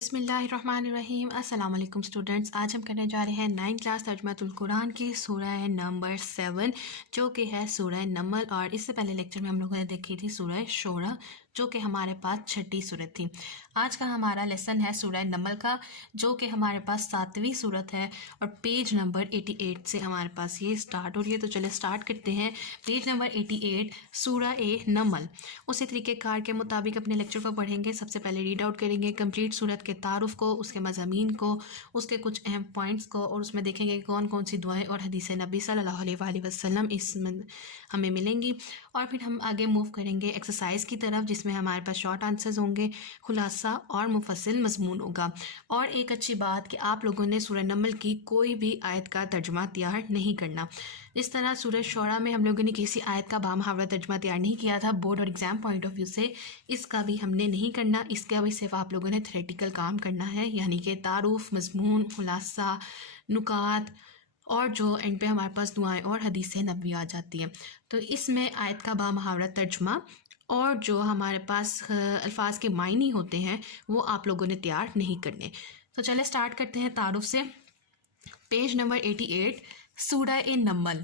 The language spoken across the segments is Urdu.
بسم اللہ الرحمن الرحیم۔ السلام علیکم اسٹوڈنٹس، آج ہم کرنے جا رہے ہیں 9th کلاس ترجمۃ القرآن کی سورہ نمبر 7 جو کہ ہے سورہ نمل، اور اس سے پہلے لیکچر میں ہم لوگوں نے دیکھی تھی سورہ شورا جو کہ ہمارے پاس 6ٹھی صورت تھی۔ آج کا ہمارا لیسن ہے سورہ نمل کا جو کہ ہمارے پاس 7ویں صورت ہے، اور پیج نمبر 88 سے ہمارے پاس یہ سٹارٹ ہو رہی ہے۔ تو چلے سٹارٹ کرتے ہیں۔ پیج نمبر 88 سورہ نمل۔ اسی طریقہ کار کے مطابق اپنے لیکچر کو پڑھیں گے۔ سب سے پہلے ریڈ آؤٹ کریں گے کمپلیٹ صورت کے تعارف کو، اس کے مضامین کو، اس کے کچھ اہم پوائنٹس کو، اور اس میں دیکھیں گے کون کون سی دعائیں اور حدیث نبی صلی اللہ علیہ وآلہ وسلم اس میں ہمیں ملیں گی۔ اور پھر ہم آگے موو کریں گے ایکسرسائز کی طرف، جس میں ہمارے پاس شارٹ آنسرز ہوں گے، خلاصہ اور مفصل مضمون ہوگا۔ اور ایک اچھی بات کہ آپ لوگوں نے سورہ نمل کی کوئی بھی آیت کا ترجمہ تیار نہیں کرنا۔ اس طرح سورہ شعراء میں ہم لوگوں نے کسی آیت کا بامحاورہ ترجمہ تیار نہیں کیا تھا بورڈ اور ایگزام پوائنٹ آف ویو سے، اس کا بھی ہم نے نہیں کرنا۔ اس کا بھی صرف آپ لوگوں نے تھیوریٹیکل کام کرنا ہے، یعنی کہ تعارف، مضمون، خلاصہ، نکات، اور جو اینڈ پہ ہمارے پاس دعائیں اور حدیث نبوی آ جاتی ہیں۔ تو اس میں آیت کا بامحاورہ ترجمہ اور جو ہمارے پاس الفاظ کے معنی ہوتے ہیں وہ آپ لوگوں نے تیار نہیں کرنے۔ تو چلے سٹارٹ کرتے ہیں تعارف سے۔ پیج نمبر 88 سورہ نمل۔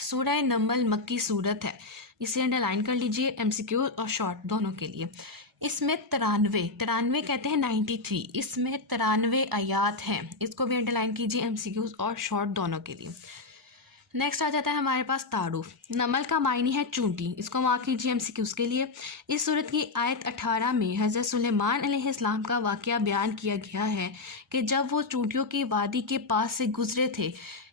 سورہ نمل مکی صورت ہے، اسے انڈر لائن کر لیجئے ایم سی کیو اور شارٹ دونوں کے لیے۔ اس میں 93 کہتے ہیں 93، اس میں 93 آیات ہیں، اس کو بھی انڈر لائن کیجئے ایم سی کیوز اور شارٹ دونوں کے لیے۔ نیکسٹ آ جاتا ہے ہمارے پاس تعارف۔ نمل کا معنی ہے چونٹی، اس کو مارک کیجیے ایم سی کیوز کے لیے۔ اس صورت کی آیت 18 میں حضرت سلیمان علیہ السلام کا واقعہ بیان کیا گیا ہے کہ جب وہ چونٹیوں کی وادی کے پاس سے گزرے تھے،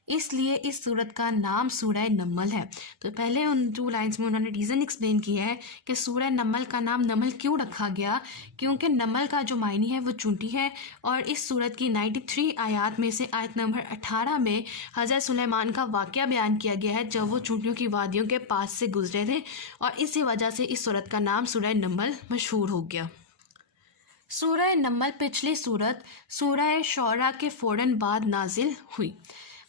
اس لیے اس صورت کا نام سورہ نمل ہے۔ تو پہلے ان 2 لائنز میں انہوں نے ریزن ایکسپلین کیا ہے کہ سورہ نمل کا نام نمل کیوں رکھا گیا، کیونکہ نمل کا جو معنی ہے وہ چونٹی ہے، اور اس صورت کی 93 آیات میں سے آیت نمبر 18 میں حضرت سلیمان کا واقعہ بیان کیا گیا ہے جب وہ چونٹیوں کی وادیوں کے پاس سے گزرے تھے، اور اسی وجہ سے اس صورت کا نام سورہ نمل مشہور ہو گیا۔ سورہ نمل پچھلی صورت سورہ شعراء کے فوراً بعد نازل ہوئی۔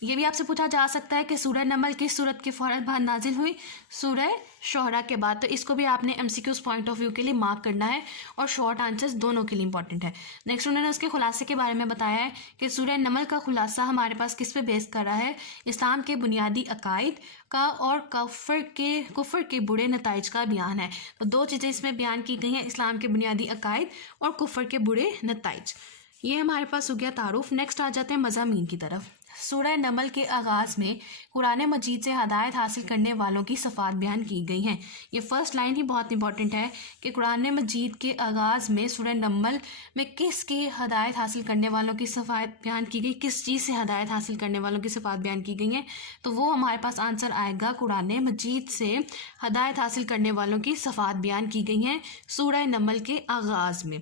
یہ بھی آپ سے پوچھا جا سکتا ہے کہ سورہ نمل کس صورت کے فوراً بعد نازل ہوئی؟ سورہ شعراء کے بعد۔ تو اس کو بھی آپ نے M C Qs point of view کے لیے مارک کرنا ہے، اور شارٹ آنسرز دونوں کے لیے امپورٹنٹ ہے۔ نیکسٹ انہوں نے اس کے خلاصے کے بارے میں بتایا ہے کہ سورہ نمل کا خلاصہ ہمارے پاس کس پہ بیس کر رہا ہے؟ اسلام کے بنیادی عقائد کا اور کفر کے برے نتائج کا بیان ہے۔ تو 2 چیزیں اس میں بیان کی گئی ہیں، اسلام کے بنیادی عقائد اور کفر کے برے نتائج۔ یہ ہمارے پاس ہو گیا تعارف۔ نیکسٹ آ جاتے ہیں مضامین کی طرف۔ سورہ نمل کے آغاز میں قرآن مجید سے ہدایت حاصل کرنے والوں کی صفات بیان کی گئی ہیں۔ یہ فرسٹ لائن ہی بہت امپورٹنٹ ہے کہ قرآن مجید کے آغاز میں سورہ نمل میں کس کی ہدایت حاصل کرنے والوں کی صفات بیان کی گئی، کس چیز سے ہدایت حاصل کرنے والوں کی صفات بیان کی گئی ہیں، تو وہ ہمارے پاس آنسر آئے گا قرآن مجید سے ہدایت حاصل کرنے والوں کی صفات بیان کی گئی ہیں سورہ نمل کے آغاز میں۔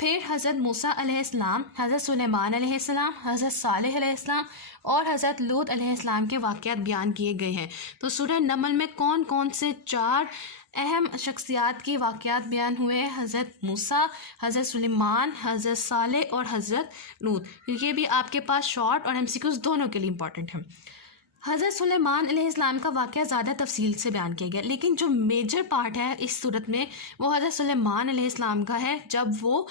پھر حضرت موسیٰ علیہ السلام، حضرت سلیمان علیہ السلام، حضرت صالح علیہ السلام اور حضرت لوط علیہ السلام کے واقعات بیان کیے گئے ہیں۔ تو سورہ نمل میں کون کون سے 4 اہم شخصیات کے واقعات بیان ہوئے ہیں؟ حضرت موسیٰ، حضرت سلیمان، حضرت صالح اور حضرت لوط۔ یہ بھی آپ کے پاس شارٹ اور ایم سی کیوز دونوں کے لیے امپورٹنٹ ہے۔ حضرت سلیمان علیہ السلام کا واقعہ زیادہ تفصیل سے بیان کیا گیا، لیکن جو میجر پارٹ ہے اس صورت میں وہ حضرت سلیمان علیہ السلام کا ہے جب وہ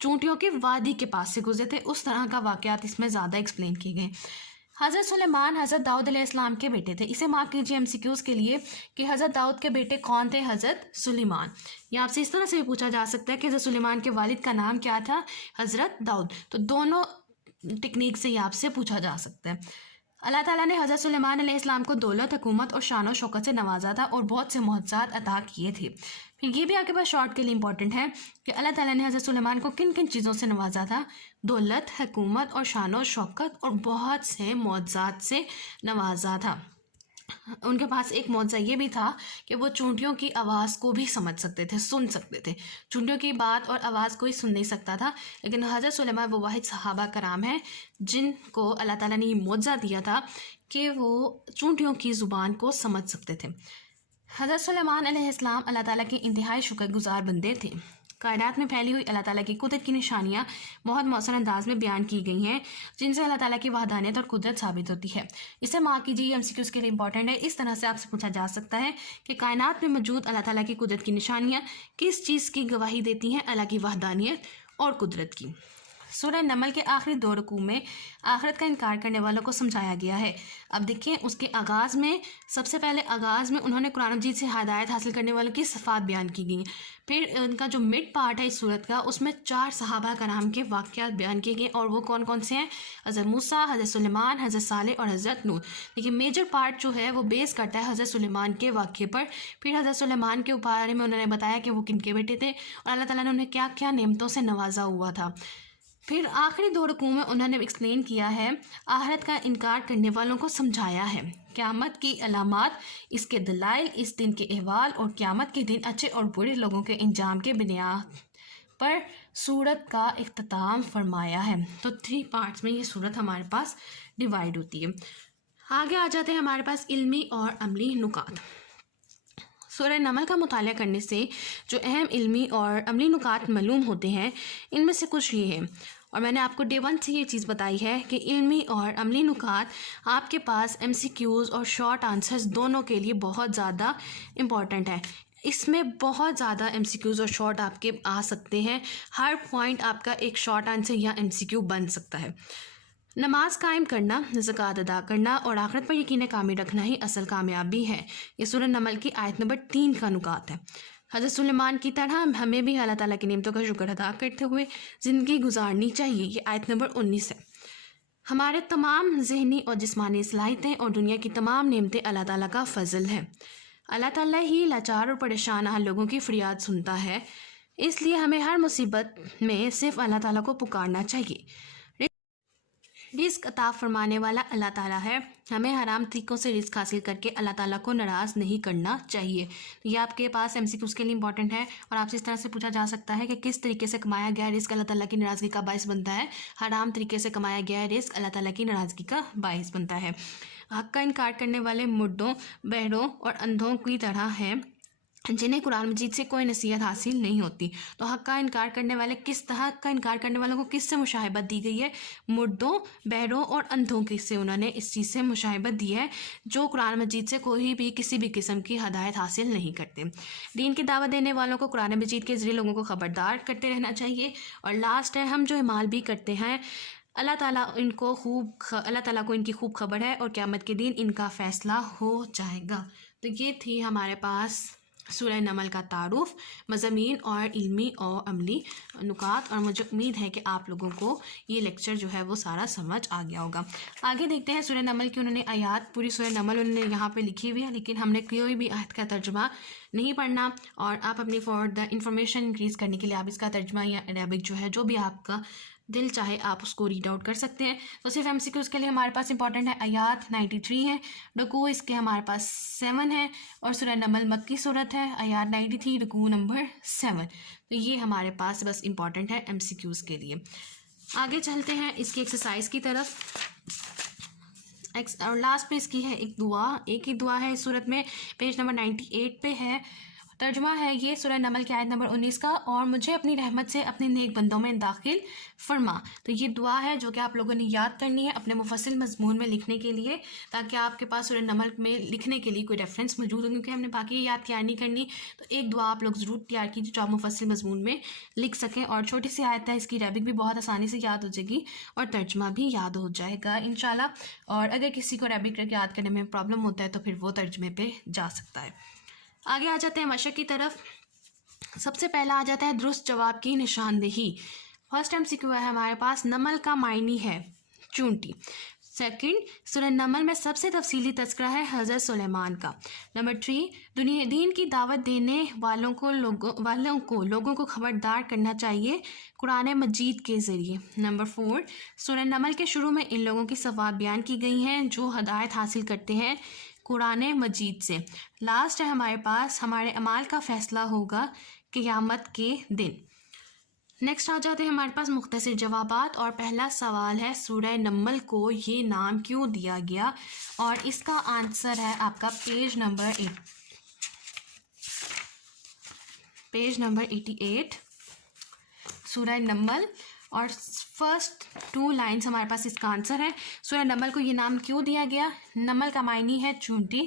چونٹیوں کی وادی کے پاس سے گزرے تھے، اس طرح کا واقعات اس میں زیادہ ایکسپلین کیے گئے۔ حضرت سلیمان حضرت داؤد علیہ السلام کے بیٹے تھے۔ اسے مارک کیجیے ایم سی کیوز کے لیے کہ حضرت داؤد کے بیٹے کون تھے؟ حضرت سلیمان۔ یا آپ سے اس طرح سے بھی پوچھا جا سکتا ہے کہ حضرت سلیمان کے والد کا نام کیا تھا؟ حضرت داؤد۔ تو دونوں ٹیکنیک سے یہ آپ سے پوچھا جا سکتا ہے۔ اللہ تعالیٰ نے حضرت سلیمان علیہ السلام کو دولت، حکومت اور شان و شوکت سے نوازا تھا اور بہت سے معجزات عطا کیے تھے۔ پھر یہ بھی آپ کے پاس شارٹ کے لیے امپورٹنٹ ہے کہ اللہ تعالیٰ نے حضرت سلیمان کو کن کن چیزوں سے نوازا تھا؟ دولت، حکومت اور شان و شوکت اور بہت سے معجزات سے نوازا تھا۔ ان کے پاس ایک معجزہ یہ بھی تھا کہ وہ چونٹیوں کی آواز کو بھی سمجھ سکتے تھے، سن سکتے تھے۔ چونٹیوں کی بات اور آواز کوئی سن نہیں سکتا تھا، لیکن حضرت سلیمان وہ واحد صحابہ کرام ہیں جن کو اللہ تعالیٰ نے یہ معجزہ دیا تھا کہ وہ چونٹیوں کی زبان کو سمجھ سکتے تھے۔ حضرت سلیمان علیہ السلام اللہ تعالیٰ کے انتہائی شکر گزار بندے تھے۔ کائنات میں پھیلی ہوئی اللہ تعالیٰ کی قدرت کی نشانیاں بہت مؤثر انداز میں بیان کی گئی ہیں، جن سے اللہ تعالیٰ کی وحدانیت اور قدرت ثابت ہوتی ہے۔ اسے مارک کیجیے، ایم سی کیوز کے لیے امپورٹنٹ ہے۔ اس طرح سے آپ سے پوچھا جا سکتا ہے کہ کائنات میں موجود اللہ تعالیٰ کی قدرت کی نشانیاں کس چیز کی گواہی دیتی ہیں؟ اللہ کی وحدانیت اور قدرت کی۔ سورہ نمل کے آخری 2 رکوع میں آخرت کا انکار کرنے والوں کو سمجھایا گیا ہے۔ اب دیکھیں اس کے آغاز میں، سب سے پہلے آغاز میں انہوں نے قرآن مجید سے ہدایت حاصل کرنے والوں کی صفات بیان کی گئیں۔ پھر ان کا جو مڈ پارٹ ہے اس صورت کا، اس میں 4 صحابہ کرام کے واقعات بیان کیے گئے، اور وہ کون کون سے ہیں؟ حضرت موسیٰ، حضرت سلیمان، حضرت صالح اور حضرت نوح۔ لیکن میجر پارٹ جو ہے وہ بیس کرتا ہے حضرت سلیمان کے واقعے پر۔ پھر حضرت سلیمان کے بارے میں انہوں نے بتایا کہ وہ کن کے بیٹے تھے اور اللہ تعالیٰ نے انہیں کیا کیا نعمتوں سے نوازا ہوا تھا۔ پھر آخری 2 رکوع میں انہوں نے ایکسپلین کیا ہے، آخرت کا انکار کرنے والوں کو سمجھایا ہے، قیامت کی علامات، اس کے دلائل، اس دن کے احوال اور قیامت کے دن اچھے اور برے لوگوں کے انجام کے بنیاد پر سورت کا اختتام فرمایا ہے۔ تو 3 پارٹس میں یہ سورت ہمارے پاس ڈیوائیڈ ہوتی ہے۔ آگے آ جاتے ہیں ہمارے پاس علمی اور عملی نکات۔ سورہ نمل کا مطالعہ کرنے سے جو اہم علمی اور عملی نکات معلوم ہوتے ہیں، ان میں سے کچھ یہ ہیں، اور میں نے آپ کو ڈے 1 سے یہ چیز بتائی ہے کہ علمی اور عملی نکات آپ کے پاس MCQs اور شارٹ آنسرز دونوں کے لیے بہت زیادہ امپورٹنٹ ہے۔ اس میں بہت زیادہ MCQs اور شارٹ آپ کے آ سکتے ہیں، ہر پوائنٹ آپ کا ایک شارٹ آنسر یا MCQ بن سکتا ہے۔ نماز قائم کرنا، زکوٰۃ ادا کرنا اور آخرت پر یقین کامل رکھنا ہی اصل کامیابی ہے۔ یہ سورہ نمل کی آیت نمبر 3 کا نکات ہے۔ حضرت سلیمان کی طرح ہمیں بھی اللہ تعالیٰ کی نعمتوں کا شکر ادا کرتے ہوئے زندگی گزارنی چاہیے، یہ آیت نمبر 19 ہے۔ ہمارے تمام ذہنی اور جسمانی صلاحیتیں اور دنیا کی تمام نعمتیں اللہ تعالیٰ کا فضل ہے۔ اللہ تعالیٰ ہی لاچار اور پریشان لوگوں کی فریاد سنتا ہے، اس لیے ہمیں ہر مصیبت میں صرف اللہ تعالیٰ کو پکارنا چاہیے۔ رزق عطا فرمانے والا اللہ تعالیٰ ہے، ہمیں حرام طریقوں سے رزق حاصل کر کے اللہ تعالیٰ کو ناراض نہیں کرنا چاہیے۔ یہ آپ کے پاس MCQs کے لیے امپورٹنٹ ہے، اور آپ سے اس طرح سے پوچھا جا سکتا ہے کہ کس طریقے سے کمایا گیا رزق اللہ تعالیٰ کی ناراضگی کا باعث بنتا ہے؟ حرام طریقے سے کمایا گیا رزق اللہ تعالیٰ کی ناراضگی کا باعث بنتا ہے۔ حق کا انکار کرنے والے مردوں، بہروں اور اندھوں کی طرح ہیں جنہیں قرآن مجید سے کوئی نصیحت حاصل نہیں ہوتی۔ تو حق کا انکار کرنے والے حق کا انکار کرنے والوں کو کس سے مشابہت دی گئی ہے؟ مردوں، بہروں اور اندھوں سے انہوں نے اس چیز سے مشابہت دی ہے جو قرآن مجید سے کوئی بھی کسی بھی قسم کی ہدایت حاصل نہیں کرتے۔ دین کی دعوت دینے والوں کو قرآن مجید کے ذریعے لوگوں کو خبردار کرتے رہنا چاہیے۔ اور لاسٹ ہے، ہم جو اعمال بھی کرتے ہیں اللہ تعالیٰ کو ان کی خوب خبر ہے، اور قیامت کے دن ان کا فیصلہ ہو جائے گا۔ تو یہ تھی ہمارے پاس سورہ نمل کا تعارف، مضامین اور علمی اور عملی نکات، اور مجھے امید ہے کہ آپ لوگوں کو یہ لیکچر جو ہے وہ سارا سمجھ آ گیا ہوگا۔ آگے دیکھتے ہیں سورہ نمل کی انہوں نے آیات، پوری سورہ نمل انہوں نے یہاں پہ لکھی ہوئی ہے، لیکن ہم نے کوئی بھی آیت کا ترجمہ نہیں پڑھنا، اور آپ اپنی فار دا انفارمیشن انکریز کرنے کے لیے آپ اس کا ترجمہ یا عربک جو ہے جو بھی آپ کا دل چاہے آپ اس کو ریڈ آؤٹ کر سکتے ہیں۔ تو صرف MCQs کے لیے ہمارے پاس امپورٹنٹ ہے، آیات 93 ہیں، رکوع اس کے ہمارے پاس 7 ہے، اور سورہ نمل مکی صورت ہے، آیات 93، رکوع نمبر 7۔ تو یہ ہمارے پاس بس امپورٹنٹ ہے MCQs کے لیے۔ آگے چلتے ہیں اس کی ایکسرسائز کی طرف، اور لاسٹ پہ اس کی ہے ایک ہی دعا ہے اس صورت میں، پیج نمبر 98 پہ ہے۔ ترجمہ ہے یہ سورہ نمل کی آیت نمبر 19 کا، اور مجھے اپنی رحمت سے اپنے نیک بندوں میں داخل فرما۔ تو یہ دعا ہے جو کہ آپ لوگوں نے یاد کرنی ہے اپنے مفصل مضمون میں لکھنے کے لیے، تاکہ آپ کے پاس سورہ نمل میں لکھنے کے لیے کوئی ریفرنس موجود ہو، کیونکہ ہم نے باقی یاد تیار نہیں کرنی، تو ایک دعا آپ لوگ ضرور تیار کیجیے جو آپ مفصل مضمون میں لکھ سکیں، اور چھوٹی سی آیت ہے، اس کی عربک بھی بہت آسانی سے یاد ہو جائے گی اور ترجمہ بھی یاد ہو جائے گا انشاءاللہ۔ اور اگر کسی کو عربک یاد کرنے میں پرابلم ہوتا ہے تو پھر وہ ترجمے پہ جا سکتا ہے۔ آگے آ جاتے ہیں مشق کی طرف۔ سب سے پہلا آ جاتا ہے درست جواب کی نشاندہی۔ فرسٹ MCQ ہے ہمارے پاس، نمل کا معنی ہے چونٹی۔ سیکنڈ، سورہ نمل میں سب سے تفصیلی تذکرہ ہے حضرت سلیمان کا۔ نمبر 3، دین کی دعوت دینے والوں کو لوگوں کو خبردار کرنا چاہیے قرآن مجید کے ذریعے۔ نمبر 4، سورہ نمل کے شروع میں ان لوگوں کی صفات بیان کی گئی ہیں جو ہدایت حاصل کرتے ہیں قرآن مجید سے۔ لاسٹ ہے ہمارے پاس، ہمارے اعمال کا فیصلہ ہوگا قیامت کے دن۔ نیکسٹ آ جاتے ہیں ہمارے پاس مختصر جوابات، اور پہلا سوال ہے سورہ نمل کو یہ نام کیوں دیا گیا، اور اس کا آنسر ہے آپ کا پیج نمبر 88 سورہ نمل، اور فرسٹ 2 لائنز ہمارے پاس اس کا آنسر ہے۔ سورہ نمل کو یہ نام کیوں دیا گیا؟ نمل کا معنی ہے چونٹی،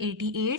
88।